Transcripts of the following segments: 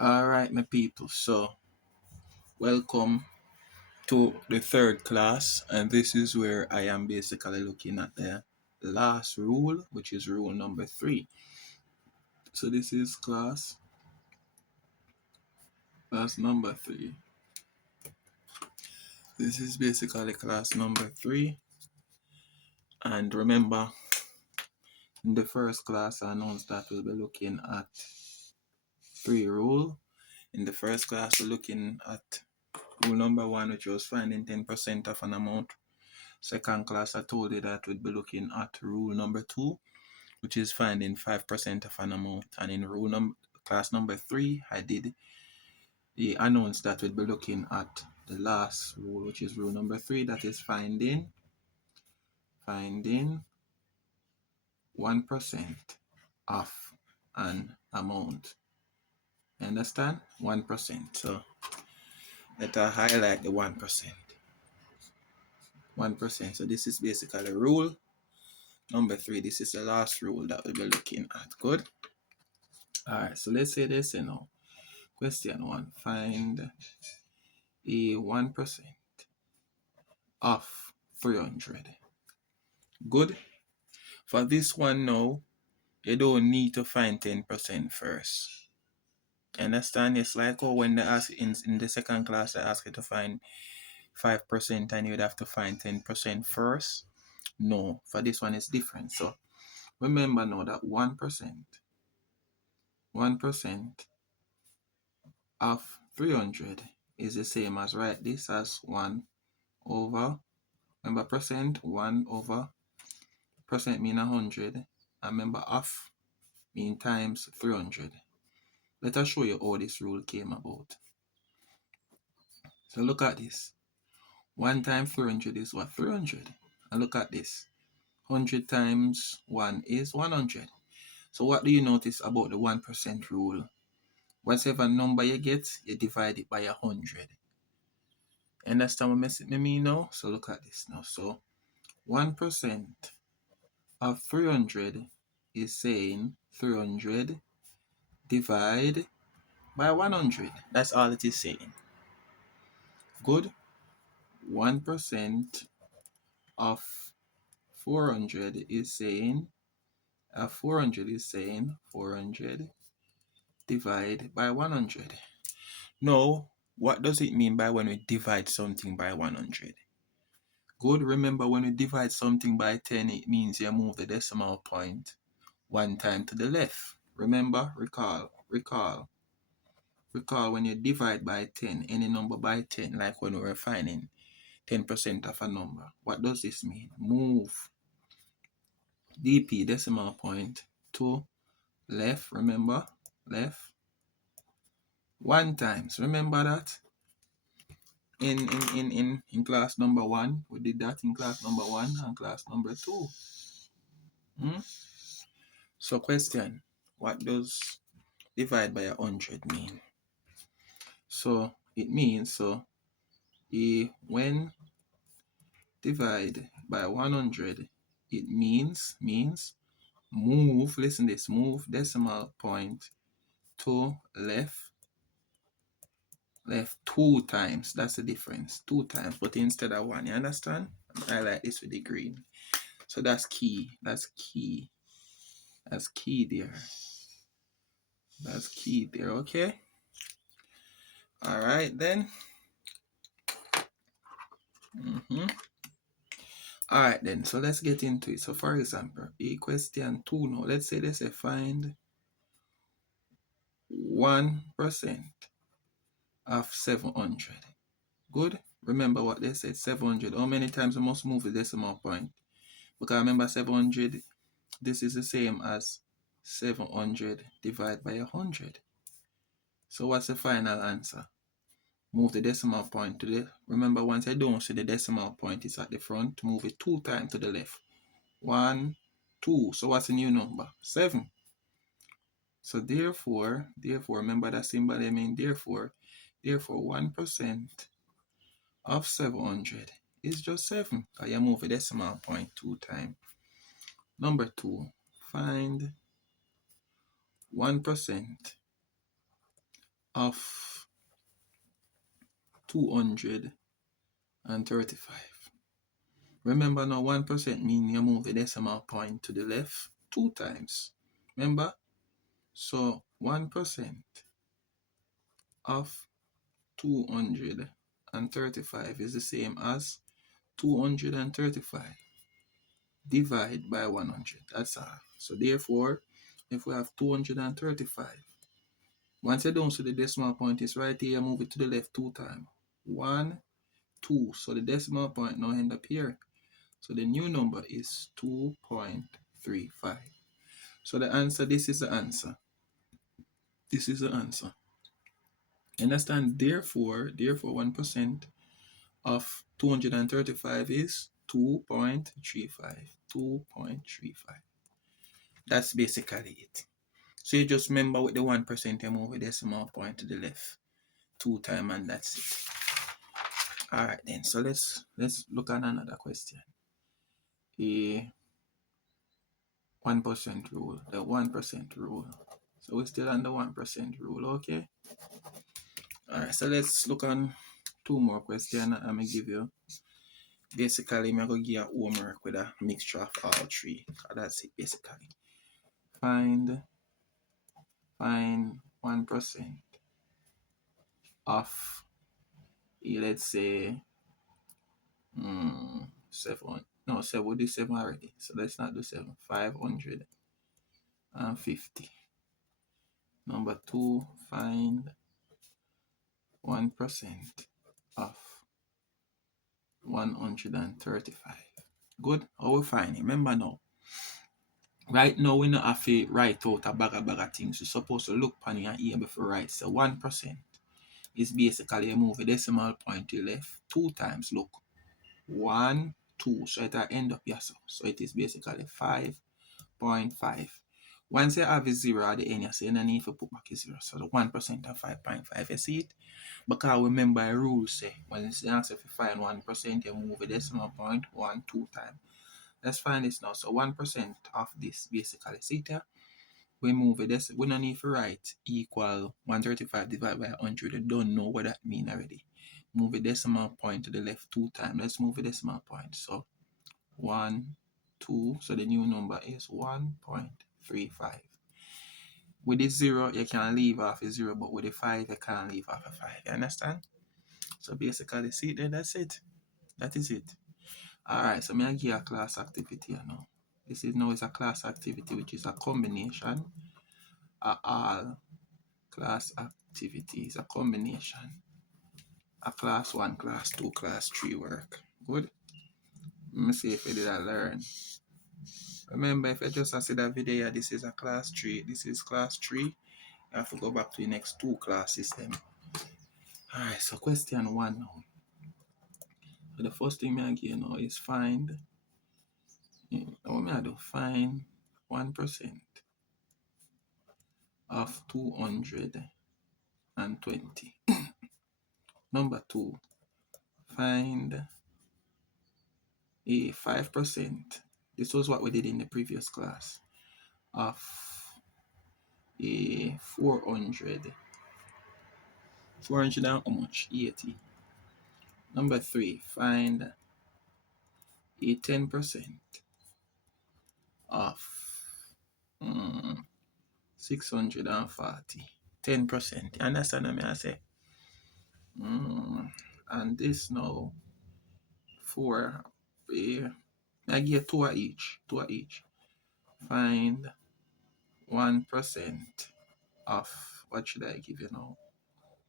Alright, my people, so welcome to the third class, and this is where I am basically looking at the last rule, which is rule number 3. So this is class number 3. This is basically class number 3, and remember, in the first class I announced that we'll be looking at 3 rules. In the first class we're looking at rule number 1, which was finding 10% of an amount. Second class, I told you that we'd be looking at rule number 2, which is finding 5% of an amount. And in class number 3, I did announce that we'd be looking at the last rule, which is rule number 3, that is finding 1% of an amount. You understand? 1%. So let us highlight the 1%. 1%. So this is basically rule number 3. This is the last rule that we'll be looking at. Good? Alright, so let's say this, Question 1. Find a 1% of 300. Good? For this one now, you don't need to find 10% first. Understand? It's like when they ask in the second class, they ask you to find 5% and you'd have to find 10% first. No, for this one it's different. So remember now that 1% of 300 is the same as write this as 1 over, remember percent, 1 over, percent mean 100, and remember half mean times 300. Let us show you how this rule came about. So look at this. 1 times 300 is what? 300. And look at this. 100 times 1 is 100. So what do you notice about the 1% rule? Whatever number you get, you divide it by 100. Understand what I mean now? So look at this now. So 1% of 300 is saying 300 divide by 100. That's all it is saying. Good. 1% of 400 is saying 400 divide by 100. Now, what does it mean by when we divide something by 100? Good. Remember, when we divide something by 10, it means you move the decimal point 1 time to the left. Remember, recall when you divide by 10, any number by 10, like when we were finding 10% of a number. What does this mean? Move DP, decimal point, to left. Remember, left 1 times. Remember that? In class number 1, we did that in class number 1 and class number 2. So question, what does divide by 100 mean? So it means, when divide by 100, it means move, listen this, move decimal point to left 2 times. That's the difference, 2 times, but instead of 1. You understand? I like this with the green. So that's key. That's key there. That's key there, okay? All right then. All right then, so let's get into it. So for example, question 2 now, let's say they say find 1% of 700. Good. Remember what they said, 700. How many times we must move the decimal point? Because remember 700, this is the same as 700 divided by 100. So what's the final answer? Move the decimal point to the, remember once I don't see the decimal point is at the front, move it 2 times to the left. 1, 2. So what's the new number? 7. So therefore, remember that symbol I mean, therefore 1% of 700 is just 7. Because you move a decimal point 2 times. Number 2, find 1% of 235. Remember now 1% means you move the decimal point to the left 2 times. Remember? So 1% of 235 is the same as 235 divided by 100. That's all. So therefore, if we have 235, once you don't see the decimal point is right here, you move it to the left 2 times. 1, 2. So the decimal point now end up here. So the new number is 2.35. So the answer, this is the answer. This is the answer. Understand? Therefore 1% of 235 is 2.35. 2.35. That's basically it. So you just remember with the 1%, you move the decimal point to the left 2 times, and that's it. All right then. So let's look at another question. The 1% rule. The 1% rule. So we're still on the 1% rule, okay? All right. So let's look on 2 more questions. I'm gonna give you. Basically, I'm gonna give you homework with a mixture of all 3. That's it basically. Find 1% of, let's say, 7. No, 7. We'll do 7 already. So let's not do 7. 550. Number 2, find 1% of 135. Good? How we find it? Remember now. Right now, we don't have to write out a bag of things. You're supposed to look on your ear before you write. So 1% is basically you move a decimal point to the left 2 times. Look. 1, 2. So it will end up here. So it is basically 5.5. Once you have a 0 at the end, you say you don't need to put back a 0. So the 1% of 5.5, you see it? Because remember a rule say, when it's the answer, if you find 1%, you move a decimal point 1, 2 times. Let's find this now. So 1% of this, basically, see it here? We move it, we don't need to write equal 135 divided by 100. You don't know what that means already. Move a decimal point to the left 2 times. Let's move a decimal point. So 1, 2. So the new number is 1.35. With the 0, you can leave off a 0, but with the 5, you can't leave off a 5. You understand? So basically, see there, that's it. That is it. Alright, so I'm going to give you a class activity now. This is now is a class activity, which is a combination of all class activities. A combination. A class 1, class 2, class 3 work. Good? Let me see if you did that learn. Remember, if you just see that video, this is a class 3. This is class 3. You have to go back to the next 2 classes then. Alright, so question 1 now. So the first thing I give you now is find. What I do? Find 1% of 220. Number 2, find a 5%. This was what we did in the previous class. Of a 400. 400 and how much? 80. Number 3, find a 10% of 640. 10%. You understand what I say? And this now 4. I give 2 of each. 2 of each. Find 1% of, what should I give you now?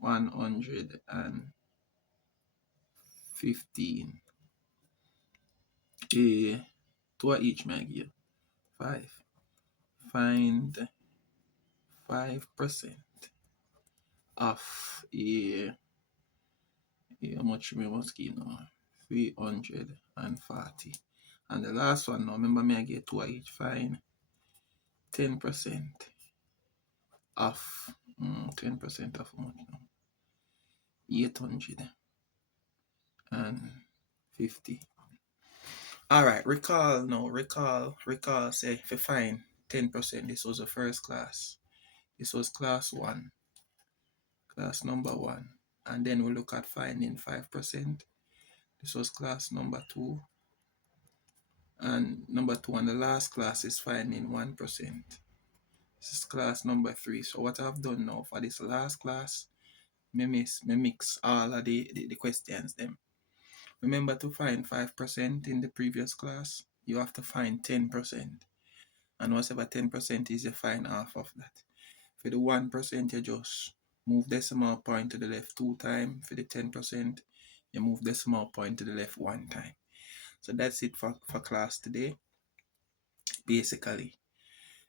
115. 2 of each, may I give 5. Find 5% of how much we must give now? 340. And the last one now, remember me I get 2 of each. Find 10% of 10% of how much now? 850. Alright, recall now, recall, say if you find 10%, this was the first class. This was class 1. class number 1. And then we'll look at finding 5%. This was class number 2. And number 2 and the last class is finding 1%. This is class number 3. So what I've done now for this last class, me mix all of the questions them. Remember to find 5% in the previous class, you have to find 10%. And whatever 10% is, you find half of that. For the 1%, you just move decimal point to the left 2 times. For the 10%, you move decimal point to the left 1 time. So that's it for class today. Basically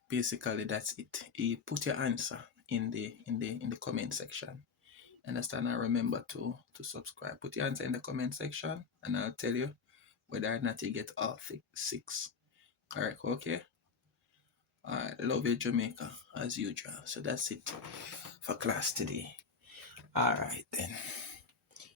that's it. You put your answer in the comment section. Understand? And remember to subscribe. Put your answer in the comment section and I'll tell you whether or not you get all 6. Alright, okay? Alright, love you, Jamaica, as usual. So that's it for class today. Alright then.